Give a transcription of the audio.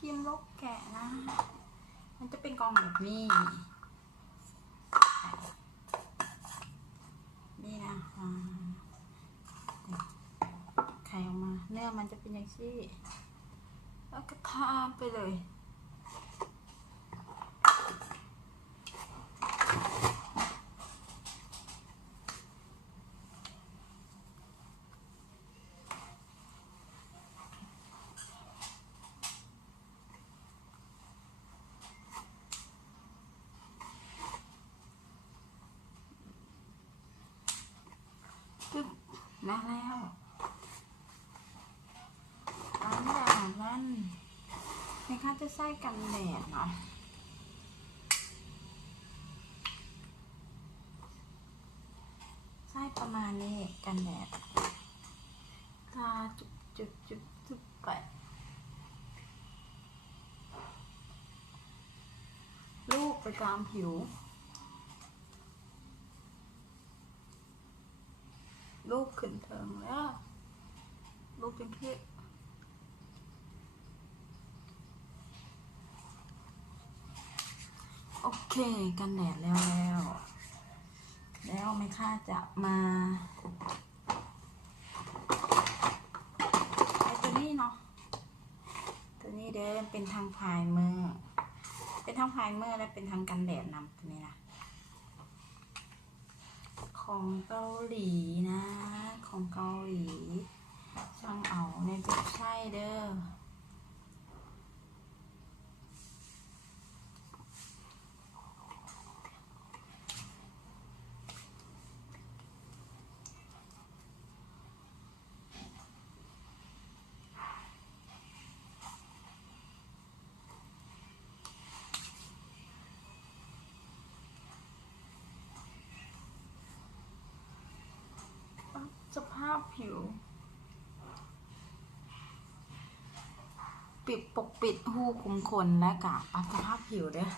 กินลกแกะนะมันจะเป็นกองแบบนี้นี่นะคะไข่ออกมาเนื้อมันจะเป็นอย่างนี้แล้วก็ทาไปเลยมาแล้วหลังจากนั้นนะคะจะใส่กันแดดเนาะใส่ประมาณนี้กันแดดทาจุบไปลูบไปตามผิวลูกขึ้นเทิงแล้วลูกเป็นที่โอเคกันแดดแล้วไม่ค่าจะมาไอตัวนี้เนาะตัวนี้เดินเป็นทางพายมือเป็นทางพายมือและเป็นทางกันแดดนำตัวนี้นะของเกาหลีนะของเกาหลีช่างเอาในเว็บไซต์เด้อสภาพผิวปกปิดหูคุมขนและกะอัตภาพผิวเด้อ